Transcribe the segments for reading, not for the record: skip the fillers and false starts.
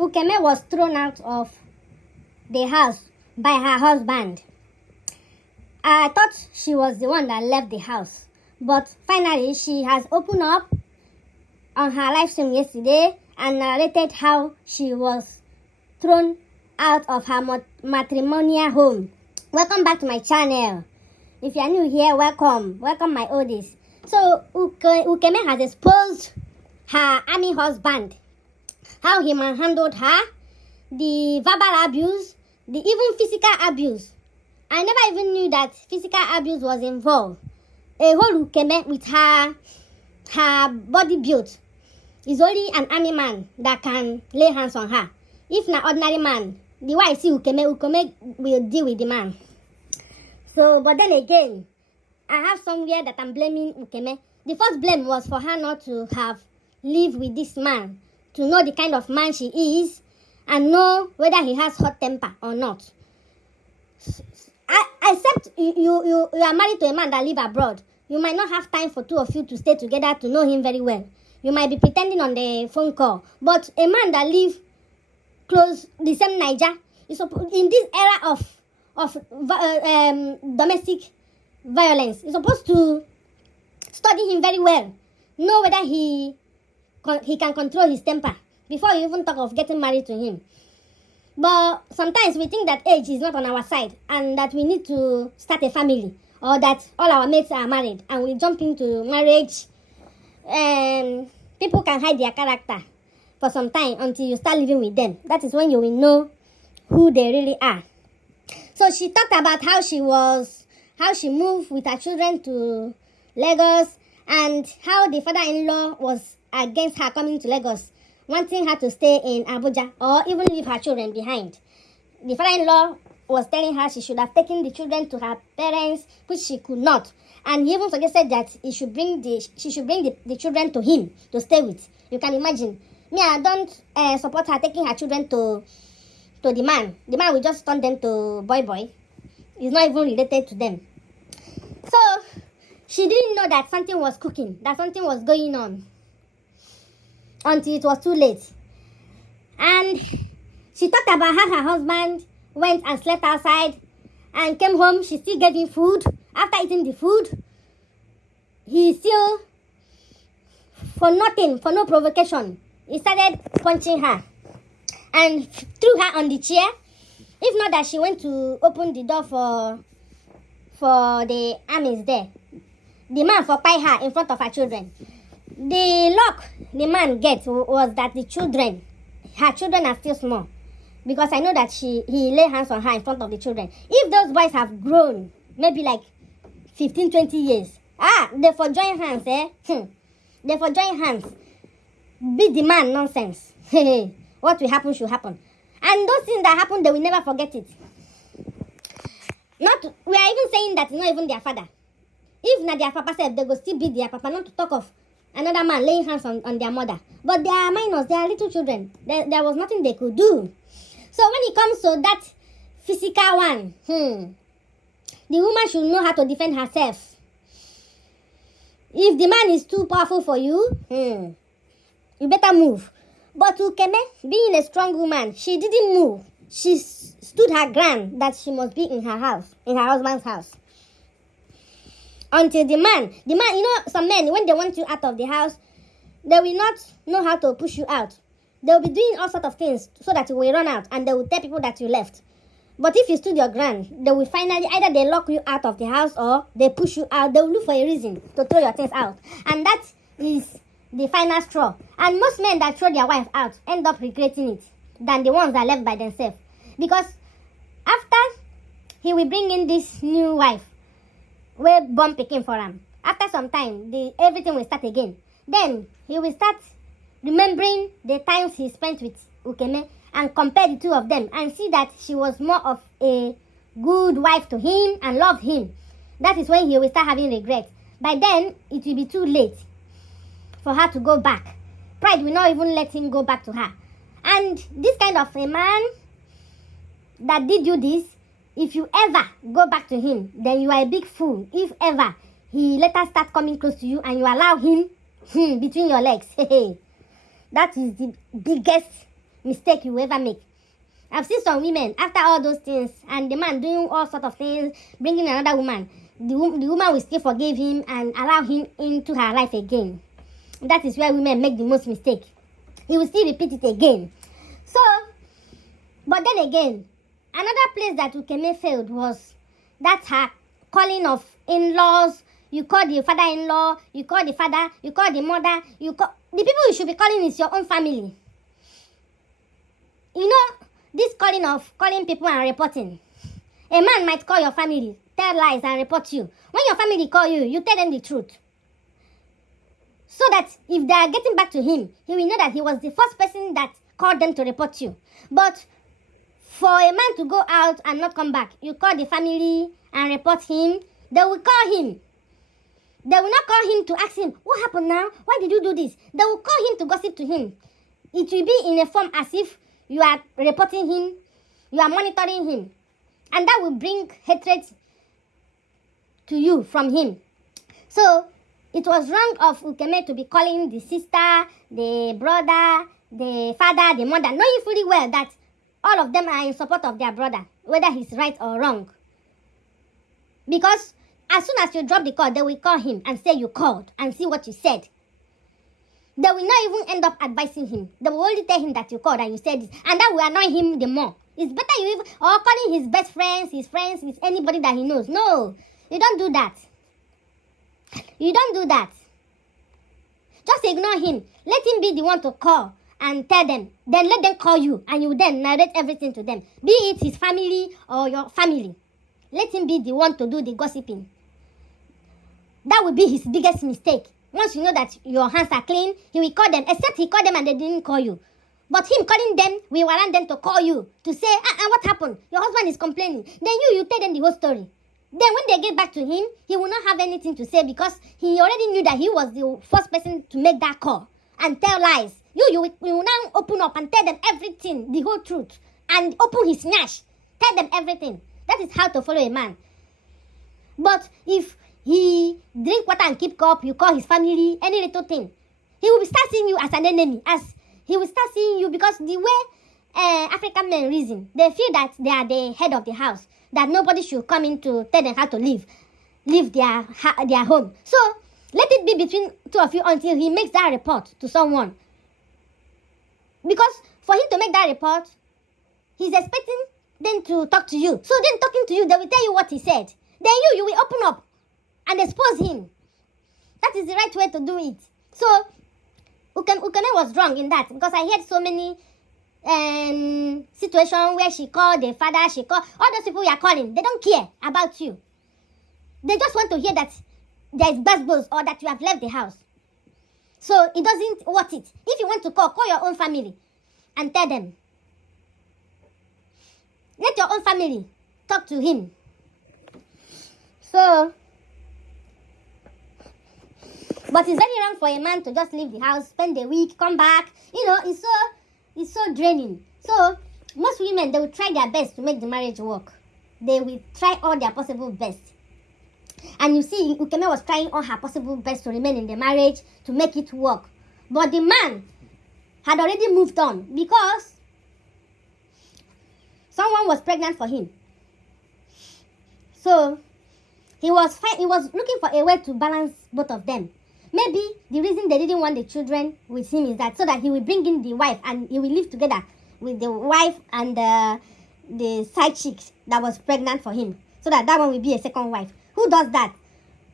UKEME was thrown out of the house by her husband. I thought she was the one that left the house, but finally she has opened up on her live stream yesterday and narrated how she was thrown out of her matrimonial home. Welcome back to my channel. If you are new here, welcome my oldies. So UKEME has exposed her army husband, how he manhandled her, the verbal abuse, the even physical abuse. I never even knew that physical abuse was involved. A whole UKEME with her body built. It's only an army man that can lay hands on her. If not ordinary man, the way I see UKEME will deal with the man. So, but then again, I have somewhere that I'm blaming UKEME. The first blame was for her not to have lived with this man, to know the kind of man she is, and know whether he has hot temper or not. Except you are married to a man that live abroad. You might not have time for two of you to stay together to know him very well. You might be pretending on the phone call. But a man that live close the same Niger, in this era of domestic violence, you're supposed to study him very well. Know whether he can control his temper before you even talk of getting married to him. But sometimes we think that age is not on our side and that we need to start a family, or that all our mates are married and we jump into marriage. People can hide their character for some time until you start living with them. That is when you will know who they really are. So she talked about how she moved with her children to Lagos, and how the father-in-law was against her coming to Lagos, wanting her to stay in Abuja or even leave her children behind. The father-in-law was telling her she should have taken the children to her parents, which she could not. And he even suggested that she should bring the children to him to stay with. You can imagine. Me, I don't support her taking her children to the man. The man will just turn them to boy. He's not even related to them. So she didn't know that something was cooking, that something was going on, until it was too late. And she talked about how her husband went and slept outside and came home. She still gave him food. After eating the food, he still, for nothing, for no provocation, he started punching her and threw her on the chair. If not that she went to open the door for the armies there, the man for pie her in front of her children. The luck the man gets was that her children are still small, because I know that he lay hands on her in front of the children. If those boys have grown, maybe like 15, 20 years, they for join hands, They for join hands. Beat the man nonsense. What will happen should happen. And those things that happen, they will never forget it. We are even saying that it's not even their father. If not their papa said, they go still beat their papa, not to talk of another man laying hands on their mother. But they are minors, they are little children. There was nothing they could do. So when it comes to that physical one, the woman should know how to defend herself. If the man is too powerful for you, you better move. But UKEME, being a strong woman, she didn't move. She stood her ground that she must be in her house, in her husband's house. Until the man, you know, some men, when they want you out of the house, they will not know how to push you out. They will be doing all sorts of things so that you will run out, and they will tell people that you left. But if you stood your ground, they will finally, either they lock you out of the house or they push you out. They will look for a reason to throw your things out. And that is the final straw. And most men that throw their wife out end up regretting it than the ones that left by themselves. Because after he will bring in this new wife, where bomb picking for him, after some time, everything will start again. Then he will start remembering the times he spent with UKEME and compare the two of them and see that she was more of a good wife to him and loved him. That is when he will start having regret. By then, it will be too late for her to go back. Pride will not even let him go back to her. And this kind of a man that did you this, if you ever go back to him, then you are a big fool. If ever he later start coming close to you and you allow him between your legs, that is the biggest mistake you will ever make. I've seen some women after all those things and the man doing all sort of things, bringing another woman. The woman will still forgive him and allow him into her life again. That is where women make the most mistake. He will still repeat it again. So, but then again, another place that UKEME failed was that her calling of in-laws. You call the father-in-law, you call the father, you call the mother, you call the people you should be calling is your own family. You know, this calling people and reporting. A man might call your family, tell lies and report you. When your family call you, you tell them the truth. So that if they are getting back to him, he will know that he was the first person that called them to report you. But for a man to go out and not come back, you call the family and report him, they will call him. They will not call him to ask him, what happened now? Why did you do this? They will call him to gossip to him. It will be in a form as if you are reporting him, you are monitoring him. And that will bring hatred to you from him. So, it was wrong of UKEME to be calling the sister, the brother, the father, the mother, knowing fully well that all of them are in support of their brother, whether he's right or wrong. Because as soon as you drop the call, they will call him and say you called and see what you said. They will not even end up advising him. They will only tell him that you called and you said this. And that will annoy him the more. It's better you even, or calling his best friends, his anybody that he knows. No, you don't do that. You don't do that. Just ignore him. Let him be the one to call and tell them. Then let them call you and you then narrate everything to them. Be it his family or your family. Let him be the one to do the gossiping. That will be his biggest mistake. Once you know that your hands are clean, he will call them. Except he called them and they didn't call you. But him calling them will warrant them to call you. To say, what happened? Your husband is complaining. Then you tell them the whole story. Then when they get back to him, he will not have anything to say because he already knew that he was the first person to make that call and tell lies. You will now open up and tell them everything, the whole truth. And open his nyash. Tell them everything. That is how to follow a man. But if he drink water and keep cup, you call his family, any little thing, he will start seeing you as an enemy. As he will start seeing you because the way African men reason, they feel that they are the head of the house, that nobody should come in to tell them how to live their home. So let it be between two of you until he makes that report to someone. Because for him to make that report, he's expecting them to talk to you. So then talking to you, they will tell you what he said. Then you will open up and expose him. That is the right way to do it. So UKEME was wrong in that because I heard so many situations where she called the father, she called all those people you are calling. They don't care about you. They just want to hear that there is bad buzz or that you have left the house. So it doesn't worth it. If you want to call your own family and tell them. Let your own family talk to him. So, but it's very wrong for a man to just leave the house, spend a week, come back. You know, it's so draining. So, most women, they will try their best to make the marriage work. They will try all their possible best. And you see, UKEME was trying all her possible best to remain in the marriage, to make it work. But the man had already moved on because someone was pregnant for him. So, he was looking for a way to balance both of them. Maybe the reason they didn't want the children with him is that so that he will bring in the wife and he will live together with the wife and the side chick that was pregnant for him. So that one will be a second wife. Who does that?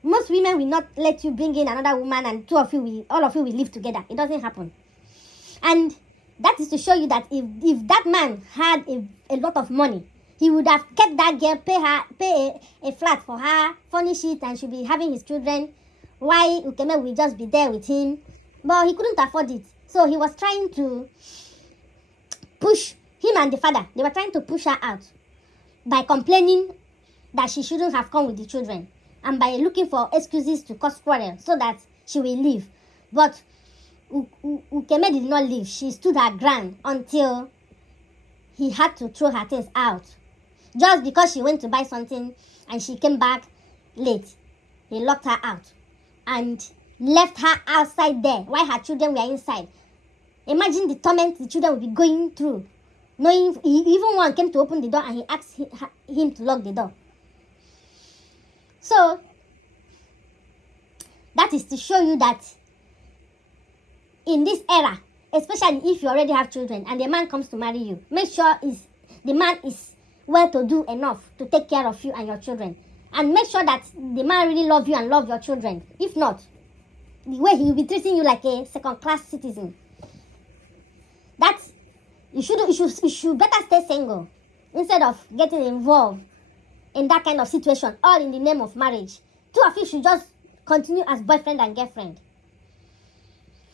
Most women will not let you bring in another woman and all of you will live together. It doesn't happen. And that is to show you that if that man had a lot of money, he would have kept that girl, pay a flat for her, furnish it, and she'll be having his children. Why UKEME will just be there with him? But he couldn't afford it. So he was trying to push him and the father. They were trying to push her out by complaining that she shouldn't have come with the children and by looking for excuses to cause quarrel so that she will leave. But UKEME did not leave. She stood her ground until he had to throw her things out. Just because she went to buy something and she came back late, he locked her out and left her outside there while her children were inside. Imagine the torment the children will be going through, knowing even one came to open the door and he asked him to lock the door. So, that is to show you that in this era, especially if you already have children and the man comes to marry you, make sure the man is well-to-do enough to take care of you and your children. And make sure that the man really loves you and loves your children. If not, the way he will be treating you like a second-class citizen. That's, you should better stay single instead of getting involved in that kind of situation, all in the name of marriage. Two of you should just continue as boyfriend and girlfriend.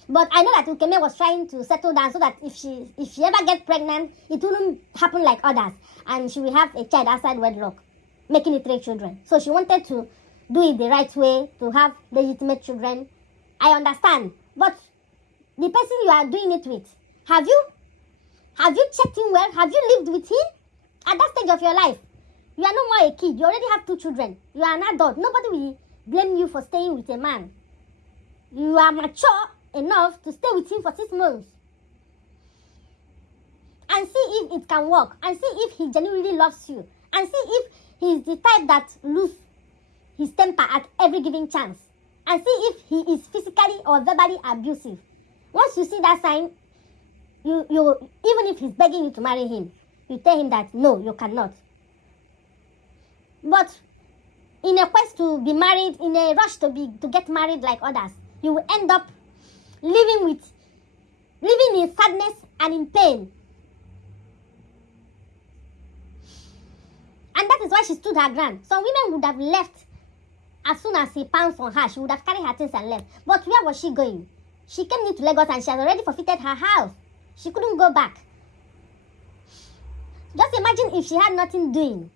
But I know that UKEME was trying to settle down so that if she ever gets pregnant, it wouldn't happen like others, and she will have a child outside wedlock, making it 3 children. So she wanted to do it the right way, to have legitimate children. I understand, but the person you are doing it with, have you checked him well? Have you lived with him at that stage of your life? You are no more a kid. You already have 2 children. You are an adult. Nobody will blame you for staying with a man. You are mature enough to stay with him for 6 months and see if it can work, and see if he genuinely loves you, and see if he is the type that loses his temper at every given chance, and see if he is physically or verbally abusive. Once you see that sign, you even if he's begging you to marry him, you tell him that no, you cannot. But in a quest to be married, in a rush to get married like others, you will end up living in sadness and in pain. And that is why she stood her ground. Some women would have left as soon as he pounced on her. She would have carried her things and left. But where was she going? She came new to Lagos and she had already forfeited her house. She couldn't go back. Just imagine if she had nothing doing.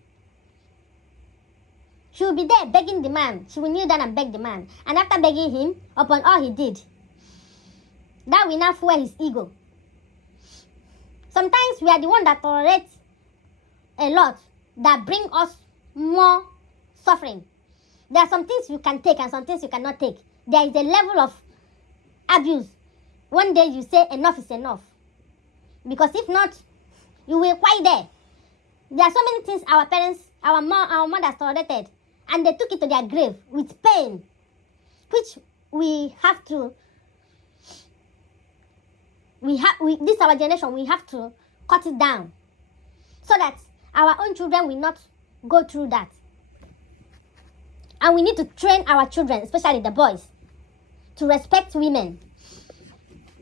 She would be there begging the man. She would kneel down and beg the man. And after begging him, upon all he did, that will now fuel his ego. Sometimes we are the one that tolerate a lot that bring us more suffering. There are some things you can take and some things you cannot take. There is a level of abuse. One day you say enough is enough. Because if not, you will quite there. There are so many things our parents, our mothers tolerated, and they took it to their grave with pain, which we have to, this our generation, we have to cut it down so that our own children will not go through that. And we need to train our children, especially the boys, to respect women,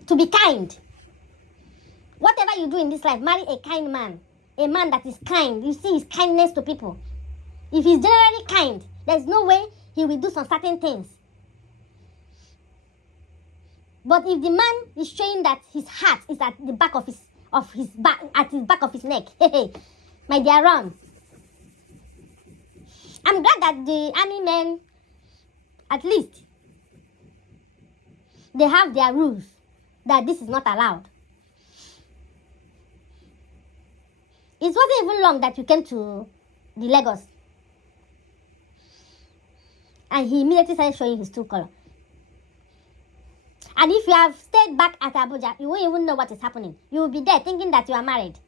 to be kind. Whatever you do in this life, marry a kind man, a man that is kind. You see his kindness to people. If he's generally kind, there's no way he will do some certain things. But if the man is showing that his heart is at the back of his back, at the back of his neck, hey, my dear, run. I'm glad that the army men, at least, they have their rules that this is not allowed. It wasn't even long that you came to the Lagos. And he immediately started showing his true color. And if you have stayed back at Abuja, you won't even know what is happening. You will be there thinking that you are married.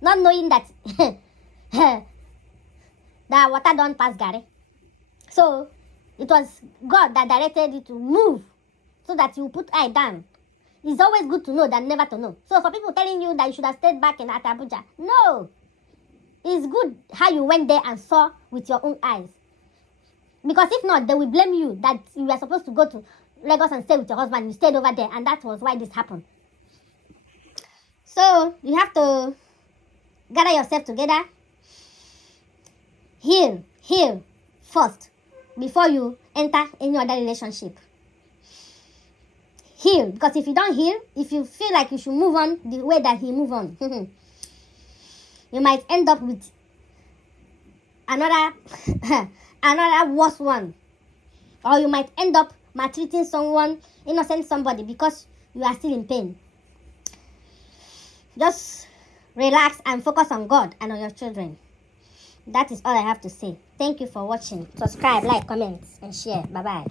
Not knowing that that water don't pass Gary. So, it was God that directed you to move so that you put eye down. It's always good to know than never to know. So, for people telling you that you should have stayed back at Abuja, no. It's good how you went there and saw with your own eyes. Because if not, they will blame you that you were supposed to go to Lagos and stay with your husband. You stayed over there, and that was why this happened. So, you have to gather yourself together. Heal first before you enter any other relationship. Heal, because if you don't heal, if you feel like you should move on the way that he moved on, you might end up with another worse one. Or you might end up maltreating someone, innocent somebody, because you are still in pain. Just relax and focus on God and on your children. That is all I have to say. Thank you for watching. Subscribe, like, comment, and share. Bye-bye.